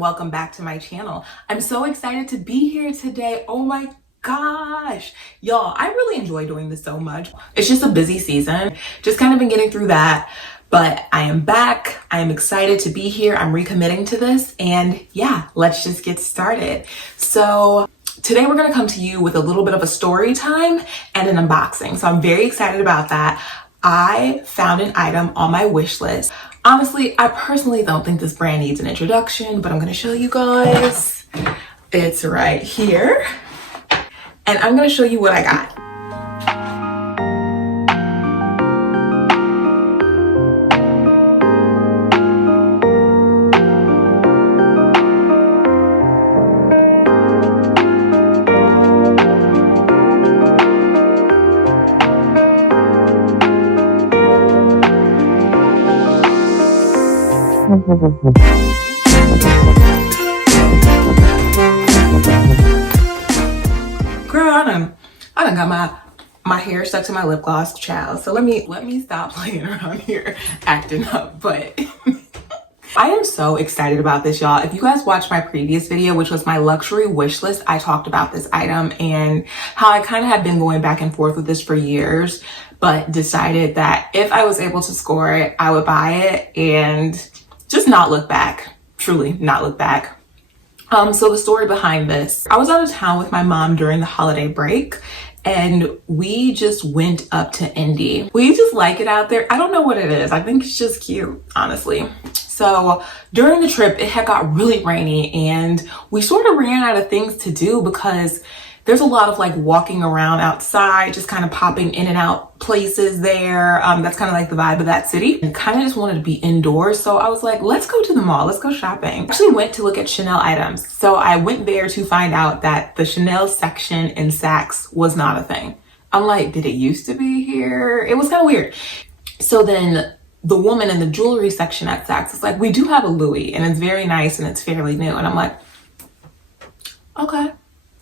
and welcome back to my channel. I'm so excited to be here today. Oh my gosh, y'all, I really enjoy doing this so much. It's just a busy season, just kind of been getting through that, but I am back. I am excited to be here. I'm recommitting to this, and yeah, let's just get started. So today we're gonna come to you with a little bit of a story time and an unboxing. So I'm very excited about that. I found an item on my wish list. Honestly, I personally don't think this brand needs an introduction, but I'm gonna show you guys. It's right here. And I'm gonna show you what I got. Girl, I done got my hair stuck to my lip gloss, child. So let me stop playing around here acting up, but I am so excited about this, y'all. If you guys watched my previous video, which was my luxury wish list, I talked about this item and how I kind of had been going back and forth with this for years, but decided that if I was able to score it, I would buy it and just not look back, truly not look back. So the story behind this, I was out of town with my mom during the holiday break and we just went up to Indy. We just like it out there. I don't know what it is. I think it's just cute, honestly. So during the trip, it had got really rainy and we sort of ran out of things to do because there's a lot of like walking around outside, just kind of popping in and out places there. That's kind of like the vibe of that city, and kind of just wanted to be indoors. So I was like, let's go to the mall, let's go shopping. I actually went to look at Chanel items. So I went there to find out that the Chanel section in Saks was not a thing. I'm like, did it used to be here? It was kind of weird. So then the woman in the jewelry section at Saks is like, we do have a Louis and it's very nice and it's fairly new. And I'm like, okay.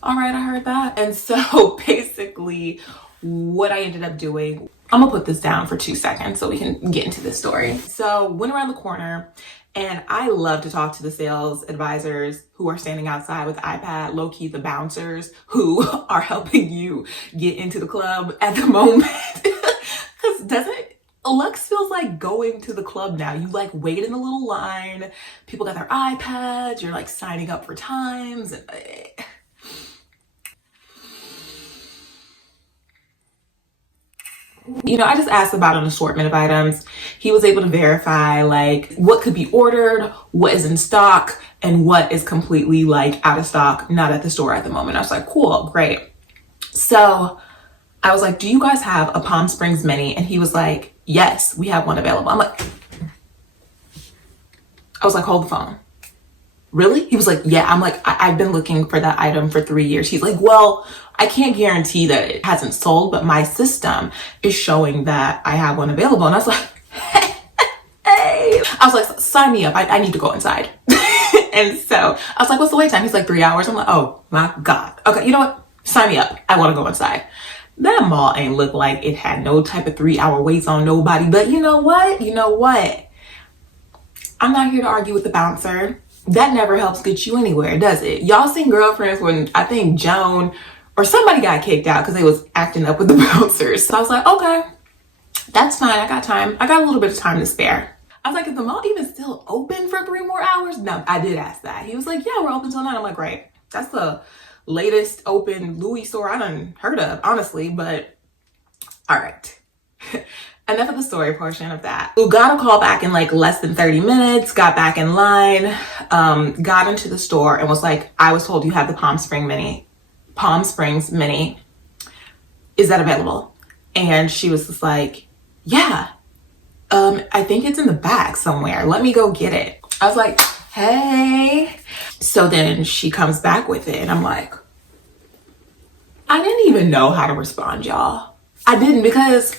All right, I heard that. And so basically what I ended up doing, I'm gonna put this down for 2 seconds so we can get into this story. So went around the corner and I love to talk to the sales advisors who are standing outside with the iPad, low-key the bouncers who are helping you get into the club at the moment. Because Lux feels like going to the club now. You like wait in the little line, people got their iPads, you're like signing up for times. And you know, I just asked about an assortment of items. He was able to verify like what could be ordered, what is in stock, and what is completely like out of stock, not at the store at the moment. I was like, cool, great. So I was like, do you guys have a Palm Springs mini? And he was like, yes, we have one available. I was like, hold the phone. Really? He was like, yeah. I'm like, I've been looking for that item for 3 years. He's like, well, I can't guarantee that it hasn't sold, but my system is showing that I have one available. And I was like, hey. I was like, sign me up. I need to go inside. And so I was like, what's the wait time? He's like, 3 hours. I'm like, oh my God. Okay, you know what? Sign me up. I want to go inside. That mall ain't look like it had no type of 3-hour waits on nobody. But you know what? I'm not here to argue with the bouncer. That never helps get you anywhere, does it? Y'all seen Girlfriends when I think Joan or somebody got kicked out because they was acting up with the bouncers. So I was like, okay, that's fine. I got time. I got a little bit of time to spare. I was like, is the mall even still open for 3 more hours? No, I did ask that. He was like, yeah, we're open till 9. I'm like, great. That's the latest open Louis store I done heard of, honestly, but all right. Enough of the story portion of that. We got a call back in like less than 30 minutes, got back in line, got into the store and was like, I was told you have the Palm Springs mini. Is that available? And she was just like, yeah, I think it's in the back somewhere. Let me go get it. I was like, hey. So then she comes back with it and I'm like, I didn't even know how to respond, y'all. I didn't, because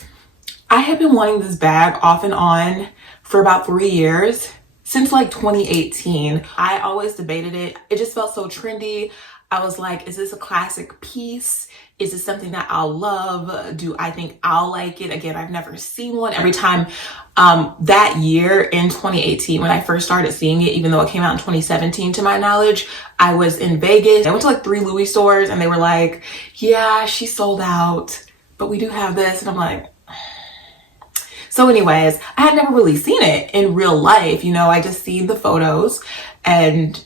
I had been wanting this bag off and on for about 3 years, since like 2018. I always debated it. It just felt so trendy. I was like, is this a classic piece? Is this something that I'll love? Do I think I'll like it? Again, I've never seen one. Every time that year in 2018, when I first started seeing it, even though it came out in 2017 to my knowledge, I was in Vegas. I went to like 3 Louis stores and they were like, yeah, she sold out, but we do have this. And I'm like, so anyways, I had never really seen it in real life. You know, I just seen the photos and,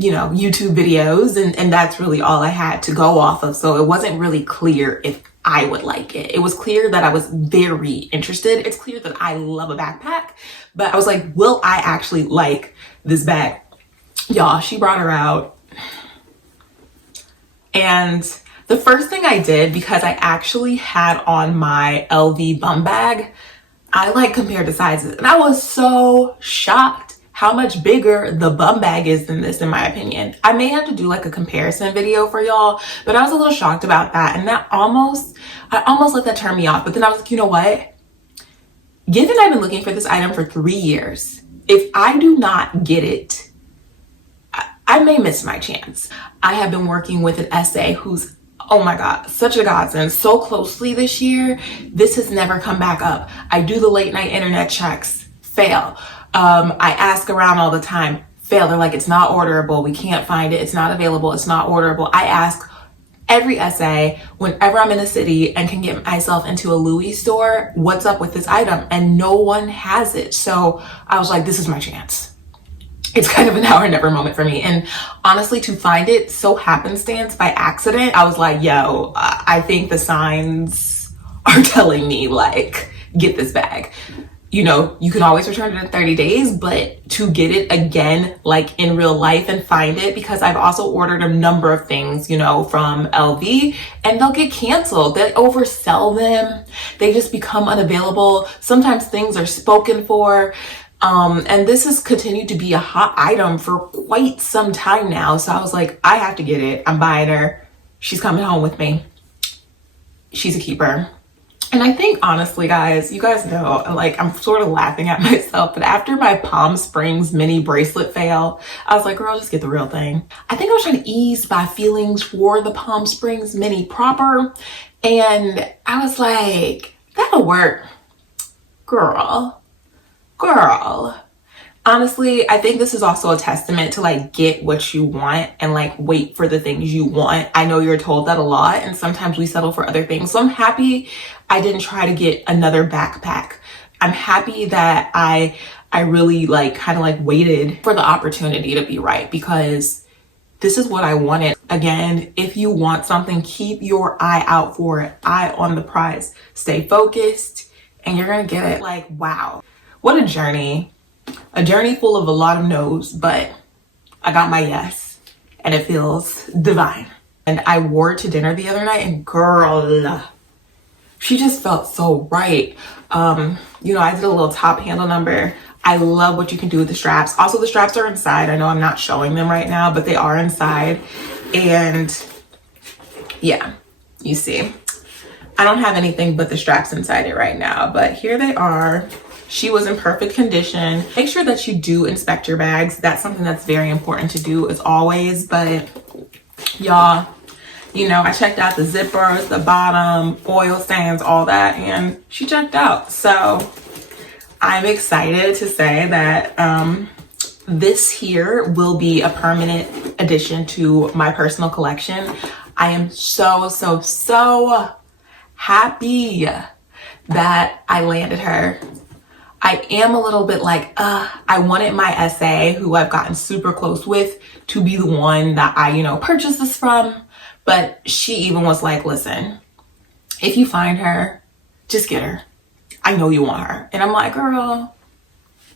you know, YouTube videos, and that's really all I had to go off of. So it wasn't really clear if I would like it. It was clear that I was very interested. It's clear that I love a backpack, but I was like, will I actually like this bag? Y'all, she brought her out. And the first thing I did, because I actually had on my LV bum bag, I like compared the sizes, and I was so shocked how much bigger the bum bag is than this, in my opinion. I may have to do like a comparison video for y'all, but I was a little shocked about that. And I almost let that turn me off. But then I was like, you know what? Given I've been looking for this item for 3 years, if I do not get it, I may miss my chance. I have been working with an SA who's, oh my God, such a godsend, so closely this year. This has never come back up. I do the late night internet checks, fail. I ask around all the time, fail. They're like, it's not orderable. We can't find it. It's not available. It's not orderable. I ask every SA whenever I'm in a city and can get myself into a Louis store, what's up with this item? And no one has it. So I was like, this is my chance. It's kind of a now or never moment for me. And honestly, to find it so happenstance by accident, I was like, yo, I think the signs are telling me like, get this bag. You know, you can always return it in 30 days, but to get it again, like in real life and find it, because I've also ordered a number of things, you know, from LV, and they'll get canceled. They oversell them. They just become unavailable. Sometimes things are spoken for. And this has continued to be a hot item for quite some time now. So I was like, I have to get it. I'm buying her. She's coming home with me. She's a keeper. And I think honestly, guys, you guys know, like, I'm sort of laughing at myself, but after my Palm Springs mini bracelet fail, I was like, girl, just get the real thing. I think I was trying to ease my feelings for the Palm Springs mini proper. And I was like, that'll work. Girl. Honestly, I think this is also a testament to like get what you want and like wait for the things you want. I know you're told that a lot, and sometimes we settle for other things. So I'm happy I didn't try to get another backpack. I'm happy that I really like kind of like waited for the opportunity to be right, because this is what I wanted. Again, if you want something, keep your eye out for it. Eye on the prize. Stay focused and you're gonna get it. Like, wow. What a journey. A journey full of a lot of no's, but I got my yes, and it feels divine. And I wore it to dinner the other night, and girl, she just felt so right. You know, I did a little top handle number. I love what you can do with the straps. Also, the straps are inside. I know I'm not showing them right now, but they are inside. And yeah, you see, I don't have anything but the straps inside it right now, but here they are. She was in perfect condition. Make sure that you do inspect your bags. That's something that's very important to do as always. But y'all, you know, I checked out the zippers, the bottom, oil stains, all that, and she checked out. So I'm excited to say that this here will be a permanent addition to my personal collection. I am so happy that I landed her. I am a little bit like, I wanted my SA, who I've gotten super close with, to be the one that I, you know, purchased this from. But she even was like, listen, if you find her, just get her. I know you want her. And I'm like, girl,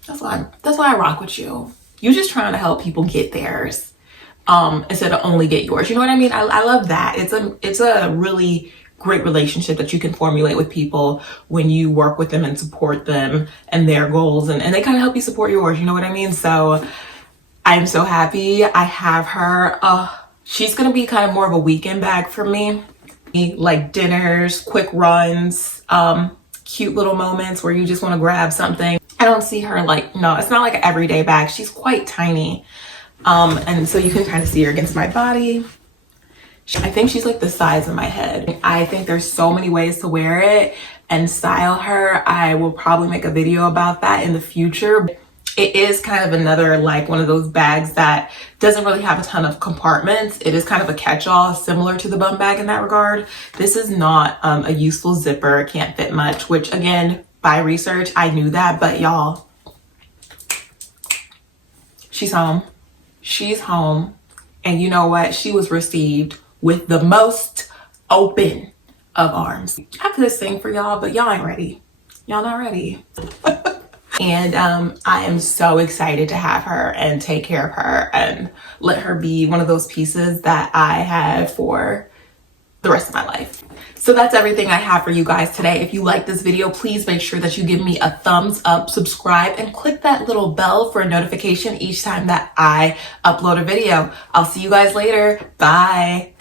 that's why I rock with you. You're just trying to help people get theirs, instead of only get yours. You know what I mean? I love that. It's a really great relationship that you can formulate with people when you work with them and support them and their goals, and they kind of help you support yours. You know what I mean? So I'm so happy I have her. She's gonna be kind of more of a weekend bag for me, like dinners, quick runs, cute little moments where you just want to grab something. I don't see her like, no, it's not like an everyday bag. She's quite tiny, and so you can kind of see her against my body. I think she's like the size of my head. I think there's so many ways to wear it and style her. I will probably make a video about that in the future. It is kind of another, like, one of those bags that doesn't really have a ton of compartments. It is kind of a catch-all, similar to the bum bag in that regard. This is not a useful zipper, can't fit much, which again, by research, I knew that, but y'all, she's home. She's home. And you know what? She was received with the most open of arms. I could sing for y'all, but y'all ain't ready. Y'all not ready. And I am so excited to have her and take care of her and let her be one of those pieces that I have for the rest of my life. So that's everything I have for you guys today. If you like this video, please make sure that you give me a thumbs up, subscribe, and click that little bell for a notification each time that I upload a video. I'll see you guys later. Bye.